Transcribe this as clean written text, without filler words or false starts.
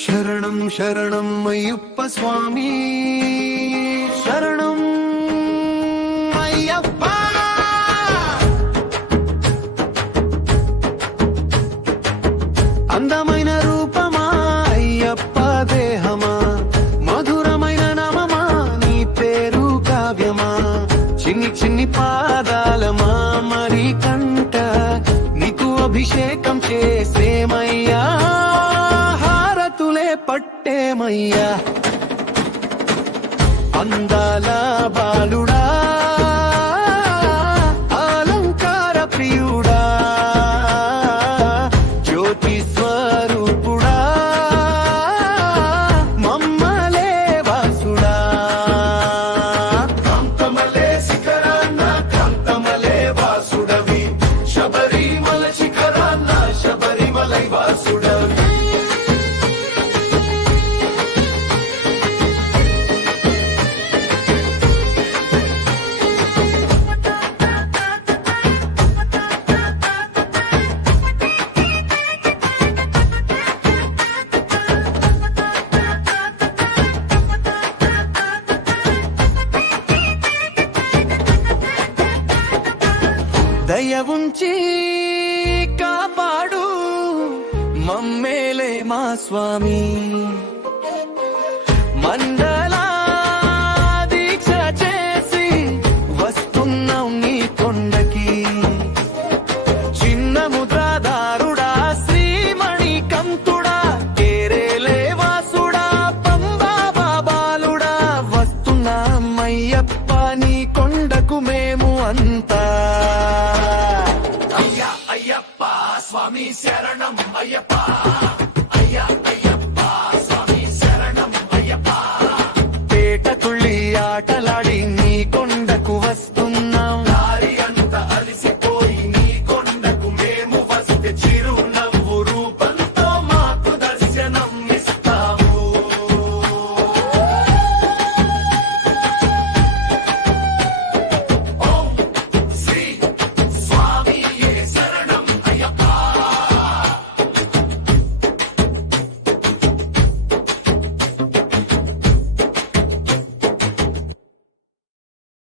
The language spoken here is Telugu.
శరణం శరణం అయ్యప్ప స్వామి, శరణం అయ్యప్ప. అందమైన రూపమా అయ్యప్ప దేహమా, మధురమైన నామమా నీ పేరు కావ్యమా, చిన్ని చిన్ని పాదాలమా మరి కంట నీకు అభిషేకం చేసేమయ్యా, హారతులే పట్టేమయ్యా. అందాల బాలుడా అలంకార ప్రియుడా, జ్యోతి స్వరూపుడా మమ్మలే వాసుడా. కాంతమలే శిఖరాన్న కాంతమలే వాసుడవి, శబరిమల శిఖరాన్న శబరిమలై వాసుడవి. దయ ఉంచి కాపాడు మమ్మేలే మా స్వామి, మండల దీక్ష చేసి వస్తున్నాం నీ కొండకి. చిన్న ముద్రాదారుడా శ్రీమణి కంతుడా, కేరేలే వాసుడా పంబా బాబాలుడా, వస్తున్నాం అయ్యప్ప నీ కొండకు మేము అంతా. అయ్యప్ప స్వామి శరణం అయ్యప్ప.